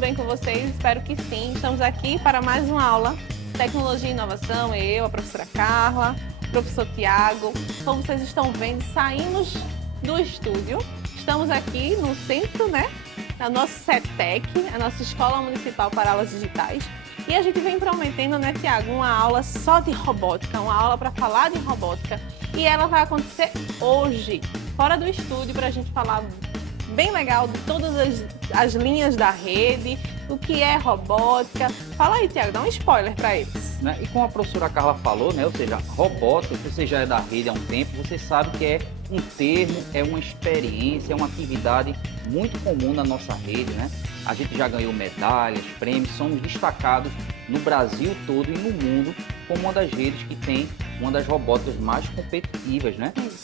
bem com vocês? Espero que sim. Estamos aqui para mais uma aula Tecnologia e Inovação. Eu, a professora Carla, o professor Tiago. Como vocês estão vendo, saímos do estúdio. Estamos aqui no centro, na nossa CETEC, a nossa Escola Municipal para Aulas Digitais. E a gente vem prometendo, Tiago, uma aula só de robótica, uma aula para falar de robótica. E ela vai acontecer hoje, fora do estúdio, para a gente falar bem legal de todas as linhas da rede, o que é robótica. Fala aí, Tiago, dá um spoiler para eles. E como a professora Carla falou, ou seja, robótica, se você já é da rede há um tempo, você sabe que é um termo, é uma experiência, é uma atividade muito comum na nossa rede, A gente já ganhou medalhas, prêmios, somos destacados no Brasil todo e no mundo como uma das redes que tem uma das robóticas mais competitivas,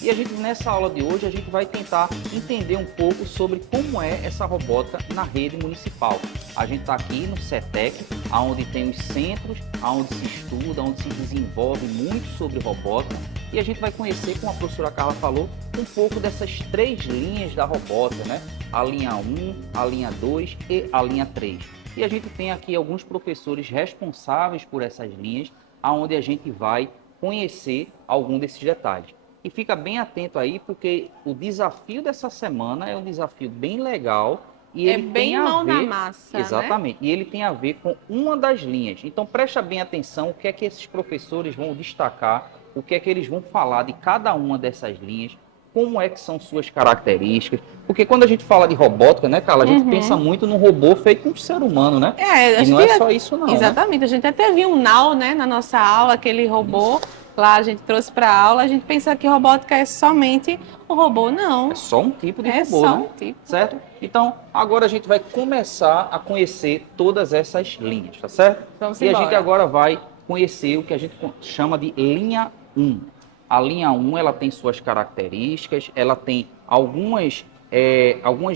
E a gente, nessa aula de hoje, a gente vai tentar entender um pouco sobre como é essa robótica na rede municipal. A gente está aqui no CETEC, onde tem os centros, onde se estuda, onde se desenvolve muito sobre robótica. E a gente vai conhecer, como a professora Carla falou, um pouco dessas três linhas da robótica, A linha 1, a linha 2 e a linha 3. E a gente tem aqui alguns professores responsáveis por essas linhas, onde a gente vai conhecer algum desses detalhes. E fica bem atento aí, porque o desafio dessa semana é um desafio bem legal. E ele bem tem a mão ver, na massa, exatamente, E ele tem a ver com uma das linhas. Então presta bem atenção o que é que esses professores vão destacar, o que é que eles vão falar de cada uma dessas linhas, como é que são suas características. Porque quando a gente fala de robótica, Carla, a gente pensa muito num robô feito por um ser humano, E não é só isso não, Exatamente, a gente até viu um Now, na nossa aula, aquele robô. Lá a gente trouxe para a aula, a gente pensa que robótica é somente um robô, não. É só um tipo de robô, só um tipo. Certo? Então, agora a gente vai começar a conhecer todas essas linhas, tá certo? Vamos embora. A gente agora vai conhecer o que a gente chama de linha 1. A linha 1, ela tem suas características, ela tem algumas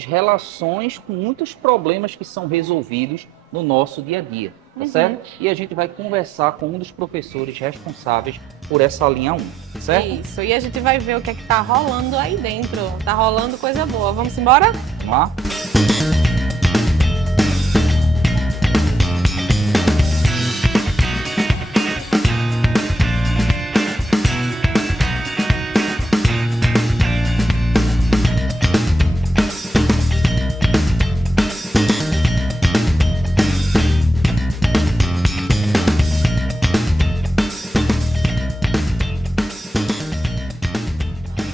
relações com muitos problemas que são resolvidos no nosso dia a dia, tá certo? E a gente vai conversar com um dos professores responsáveis por essa linha 1, certo? Isso, e a gente vai ver o que é que tá rolando aí dentro. Tá rolando coisa boa. Vamos embora? Vamos lá?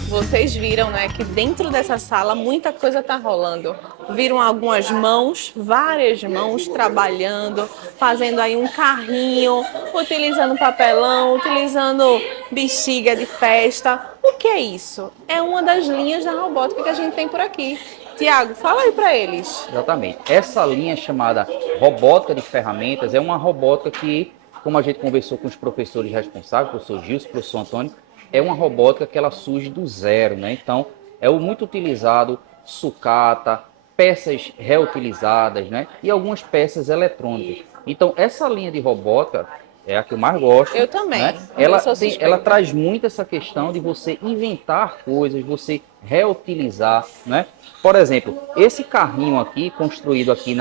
Vocês viram, que dentro dessa sala muita coisa está rolando. Viram algumas mãos, várias mãos trabalhando, fazendo aí um carrinho, utilizando papelão, utilizando bexiga de festa. O que é isso? É uma das linhas da robótica que a gente tem por aqui. Tiago, fala aí para eles. Exatamente. Essa linha chamada robótica de ferramentas é uma robótica que, como a gente conversou com os professores responsáveis, o professor Gilson, o professor Antônio, é uma robótica que ela surge do zero, Então, é o muito utilizado sucata, peças reutilizadas, E algumas peças eletrônicas. Então, essa linha de robótica é a que eu mais gosto. Eu também. Ela traz muito essa questão de você inventar coisas, você reutilizar, Por exemplo, esse carrinho aqui, construído aqui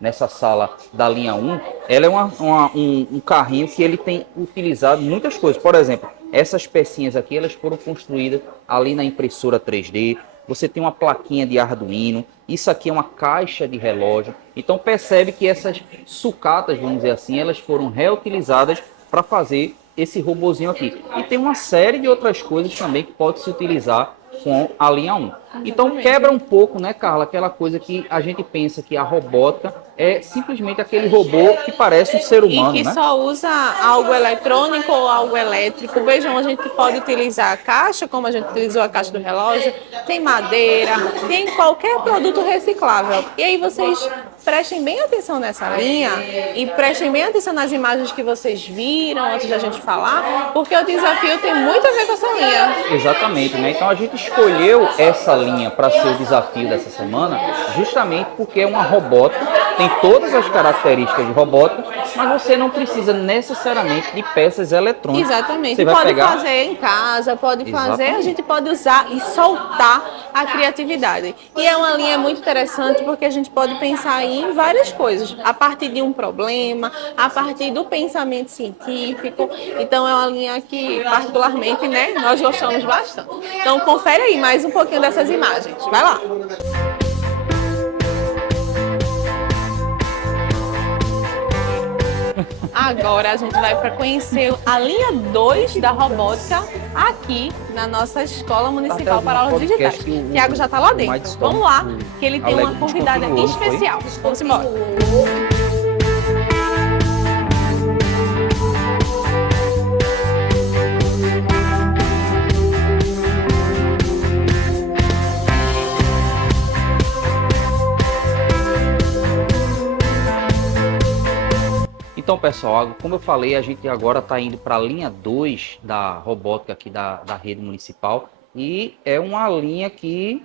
nessa sala da linha 1, ela é um carrinho que ele tem utilizado muitas coisas. Por exemplo, essas pecinhas aqui, elas foram construídas ali na impressora 3D. Você tem uma plaquinha de Arduino. Isso aqui é uma caixa de relógio. Então percebe que essas sucatas, vamos dizer assim, elas foram reutilizadas para fazer esse robozinho aqui. E tem uma série de outras coisas também que pode se utilizar com a linha 1. Então quebra um pouco, Carla, aquela coisa que a gente pensa que a robótica é simplesmente aquele robô que parece um ser humano, E que só usa algo eletrônico ou algo elétrico. Vejam, a gente pode utilizar a caixa, como a gente utilizou a caixa do relógio, tem madeira, tem qualquer produto reciclável. E aí vocês prestem bem atenção nessa linha e prestem bem atenção nas imagens que vocês viram antes da gente falar, porque o desafio tem muito a ver com essa linha. Exatamente, Então a gente escolheu essa linha para ser o desafio dessa semana, justamente porque é uma robótica tem todas as características de robótica, mas você não precisa necessariamente de peças eletrônicas. Exatamente. Você vai Pode pegar... fazer em casa, pode fazer, Exatamente. a gente pode usar e soltar a criatividade. E é uma linha muito interessante porque a gente pode pensar aí em várias coisas, a partir de um problema, a partir do pensamento científico. Então é uma linha que particularmente, né, nós gostamos bastante. Então confere aí mais um pouquinho dessas imagens. Vai lá. Agora a gente vai para conhecer a linha 2 da robótica aqui na nossa Escola Municipal para Aulas Digitais. Tiago já está lá dentro. Vamos lá, que ele tem uma convidada especial. Vamos embora. Então, pessoal, como eu falei, a gente agora está indo para a linha 2 da robótica aqui da rede municipal e é uma linha que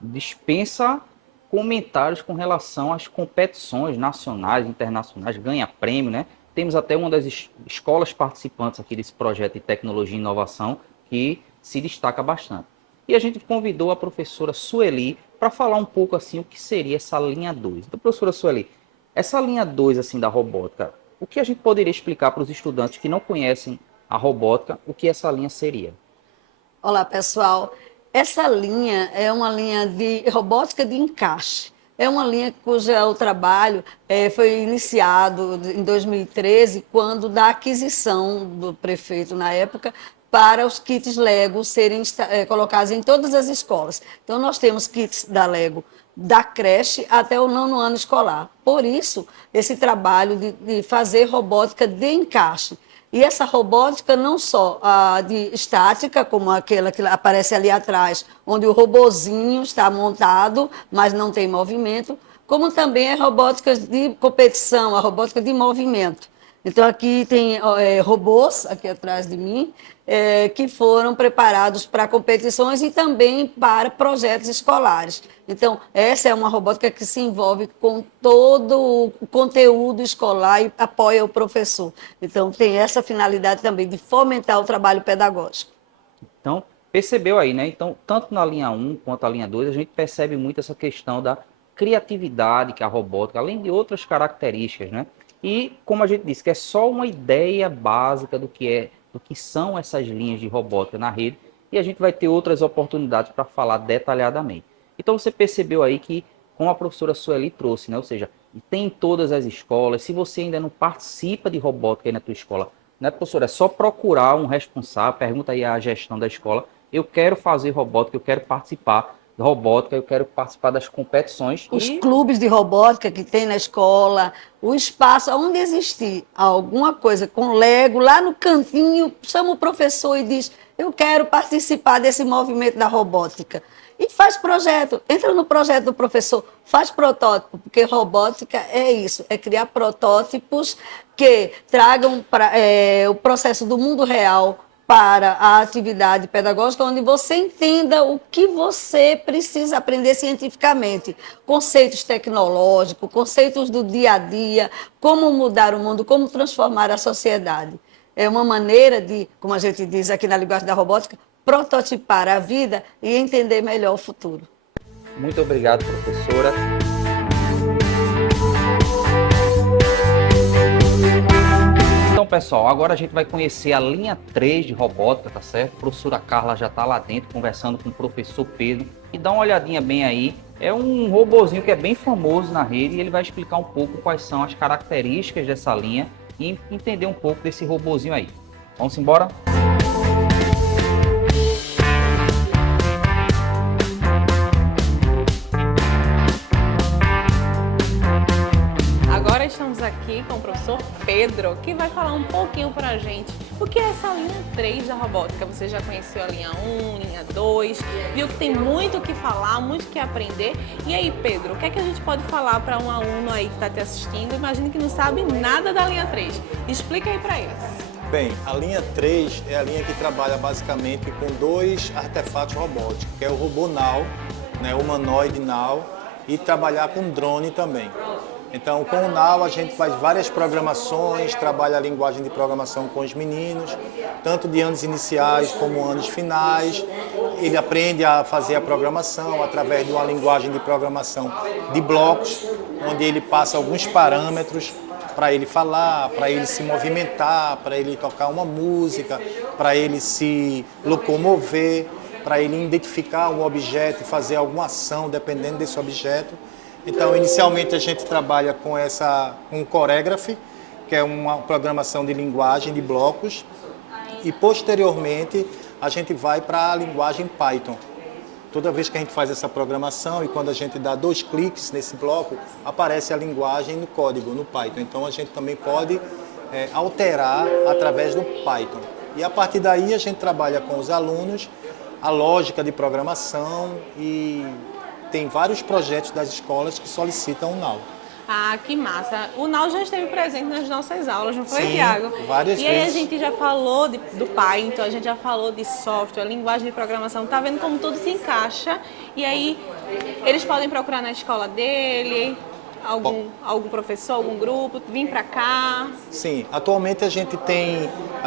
dispensa comentários com relação às competições nacionais, internacionais, ganha prêmio, né? Temos até uma das escolas participantes aqui desse projeto de tecnologia e inovação que se destaca bastante. E a gente convidou a professora Sueli para falar um pouco assim o que seria essa linha 2. Então, professora Sueli, essa linha 2 assim da robótica, o que a gente poderia explicar para os estudantes que não conhecem a robótica, o que essa linha seria? Olá, pessoal. Essa linha é uma linha de robótica de encaixe. É uma linha cujo o trabalho foi iniciado em 2013, quando da aquisição do prefeito na época, para os kits Lego serem colocados em todas as escolas. Então, nós temos kits da Lego da creche até o 9º ano escolar. Por isso, esse trabalho de fazer robótica de encaixe. E essa robótica não só de estática, como aquela que aparece ali atrás, onde o robozinho está montado, mas não tem movimento, como também é robótica de competição, a robótica de movimento. Então, aqui tem robôs, aqui atrás de mim, que foram preparados para competições e também para projetos escolares. Então, essa é uma robótica que se envolve com todo o conteúdo escolar e apoia o professor. Então, tem essa finalidade também de fomentar o trabalho pedagógico. Então, percebeu aí, né? Então, tanto na linha 1 quanto na linha 2, a gente percebe muito essa questão da criatividade que a robótica, além de outras características, né? E, como a gente disse, que é só uma ideia básica do que são essas linhas de robótica na rede, e a gente vai ter outras oportunidades para falar detalhadamente. Então, você percebeu aí que, como a professora Sueli trouxe, né? Ou seja, tem em todas as escolas. Se você ainda não participa de robótica aí na tua escola, né, professora? É só procurar um responsável, pergunta aí à gestão da escola. Eu quero fazer robótica, eu quero participar de robótica, eu quero participar das competições. Os clubes de robótica que tem na escola, o espaço, onde existir alguma coisa com Lego, lá no cantinho, chama o professor e diz: eu quero participar desse movimento da robótica. E faz projeto, entra no projeto do professor, faz protótipo, porque robótica é isso, é criar protótipos que tragam o processo do mundo real para a atividade pedagógica, onde você entenda o que você precisa aprender cientificamente. Conceitos tecnológicos, conceitos do dia a dia, como mudar o mundo, como transformar a sociedade. É uma maneira de, como a gente diz aqui na linguagem da robótica, prototipar a vida e entender melhor o futuro. Muito obrigado, professora. Então, pessoal, agora a gente vai conhecer a linha 3 de robótica, tá certo? A professora Carla já está lá dentro conversando com o professor Pedro. E dá uma olhadinha bem aí. É um robozinho que é bem famoso na rede e ele vai explicar um pouco quais são as características dessa linha e entender um pouco desse robozinho aí. Vamos embora? Agora estamos aqui com o professor Pedro, que vai falar um pouquinho para a gente o que é essa linha 3 da robótica. Você já conheceu a linha 1, linha 2, viu que tem muito o que falar, muito o que aprender. E aí, Pedro, o que é que a gente pode falar para um aluno aí que está te assistindo? Imagina que não sabe nada da linha 3. Explica aí para eles. Bem, a linha 3 é a linha que trabalha basicamente com dois artefatos robóticos, que é o robô Now, né, o humanoide Now, e trabalhar com drone também. Então, com o NAU, a gente faz várias programações, trabalha a linguagem de programação com os meninos, tanto de anos iniciais como anos finais. Ele aprende a fazer a programação através de uma linguagem de programação de blocos, onde ele passa alguns parâmetros para ele falar, para ele se movimentar, para ele tocar uma música, para ele se locomover, para ele identificar um objeto e fazer alguma ação dependendo desse objeto. Então, inicialmente a gente trabalha com um Choreography, que é uma programação de linguagem de blocos, e posteriormente a gente vai para a linguagem Python. Toda vez que a gente faz essa programação e quando a gente dá 2 cliques nesse bloco, aparece a linguagem no código, no Python. Então a gente também pode alterar através do Python. E a partir daí a gente trabalha com os alunos a lógica de programação e tem vários projetos das escolas que solicitam o NAU. Ah, que massa. O NAU já esteve presente nas nossas aulas, não foi, Sim, Tiago? várias E aí vezes. a gente já falou do Python, a gente já falou de software, linguagem de programação, tá vendo como tudo se encaixa. E aí eles podem procurar na escola dele, algum professor, algum grupo, vir para cá. Sim, atualmente a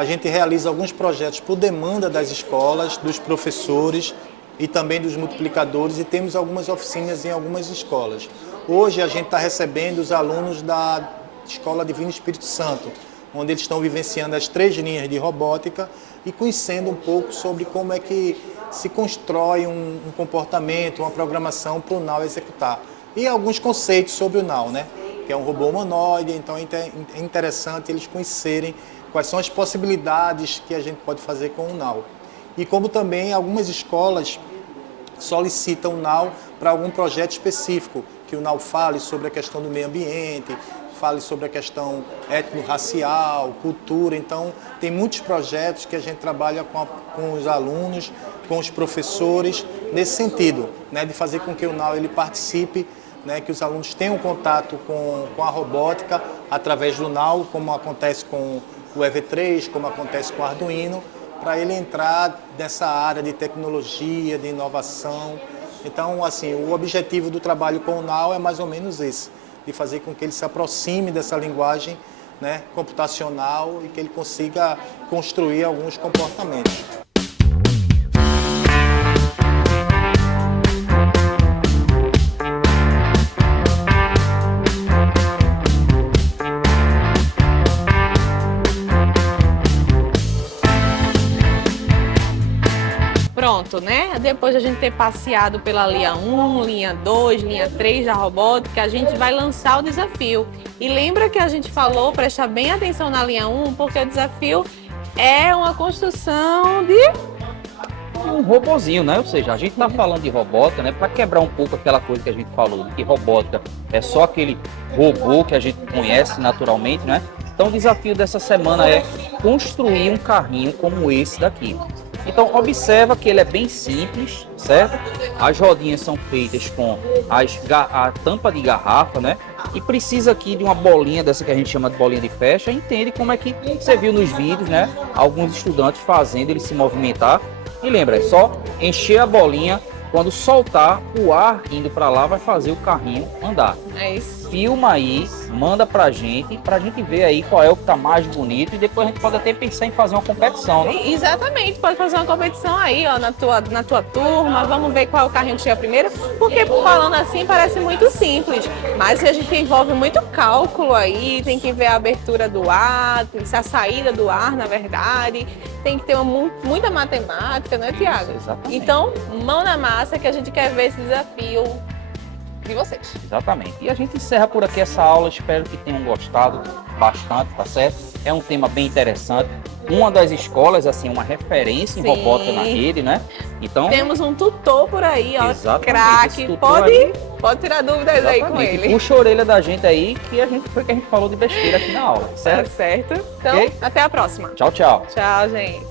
gente realiza alguns projetos por demanda das escolas, dos professores e também dos multiplicadores, e temos algumas oficinas em algumas escolas. Hoje a gente está recebendo os alunos da Escola Divino Espírito Santo, onde eles estão vivenciando as 3 linhas de robótica e conhecendo um pouco sobre como é que se constrói um comportamento, uma programação para o NAU executar. E alguns conceitos sobre o NAU, né? Que é um robô humanoide, então é interessante eles conhecerem quais são as possibilidades que a gente pode fazer com o NAU. E como também algumas escolas solicitam o NAU para algum projeto específico, que o NAU fale sobre a questão do meio ambiente, fale sobre a questão étnico-racial, cultura. Então, tem muitos projetos que a gente trabalha com os alunos, com os professores, nesse sentido, né, de fazer com que o NAU ele participe, né, que os alunos tenham contato com a robótica através do NAU, como acontece com o EV3, como acontece com o Arduino, para ele entrar nessa área de tecnologia, de inovação. Então, assim, o objetivo do trabalho com o NAU é mais ou menos esse, de fazer com que ele se aproxime dessa linguagem, né, computacional e que ele consiga construir alguns comportamentos. Pronto, né? Depois de a gente ter passeado pela linha 1, linha 2, linha 3 da robótica, a gente vai lançar o desafio. E lembra que a gente falou, presta bem atenção na linha 1, porque o desafio é uma construção de Um robozinho, né? Ou seja, a gente está falando de robótica, né? Para quebrar um pouco aquela coisa que a gente falou, de que robótica é só aquele robô que a gente conhece naturalmente, né? Então o desafio dessa semana é construir um carrinho como esse daqui. Então observa que ele é bem simples, certo? As rodinhas são feitas com a tampa de garrafa, né? E precisa aqui de uma bolinha dessa que a gente chama de bolinha de flecha. Entende como é que você viu nos vídeos, né? Alguns estudantes fazendo ele se movimentar. E lembra, é só encher a bolinha, quando soltar o ar indo para lá vai fazer o carrinho andar. É isso. Filma aí, manda pra gente ver aí qual é o que tá mais bonito e depois a gente pode até pensar em fazer uma competição, né? Exatamente, pode fazer uma competição aí, ó, na tua turma, vamos ver qual é o carrinho que chega primeiro, porque falando assim parece muito simples, mas a gente envolve muito cálculo aí, tem que ver a abertura do ar, a saída do ar, na verdade, tem que ter muita matemática, né, Tiago? Exatamente. Então, mão na massa que a gente quer ver esse desafio de vocês. Exatamente. E a gente encerra por aqui essa aula, espero que tenham gostado bastante, tá certo? É um tema bem interessante. Uma das escolas, assim, uma referência em Sim. robótica na rede, né? Então, Temos um tutor por aí, ó, Exatamente, craque, esse tutor aí- pode tirar dúvidas aí com exatamente, ele. puxa a orelha da gente aí, que a gente falou de besteira aqui na aula, Tá certo? certo? Então, Ok? até a próxima. Tchau, tchau. Tchau, gente.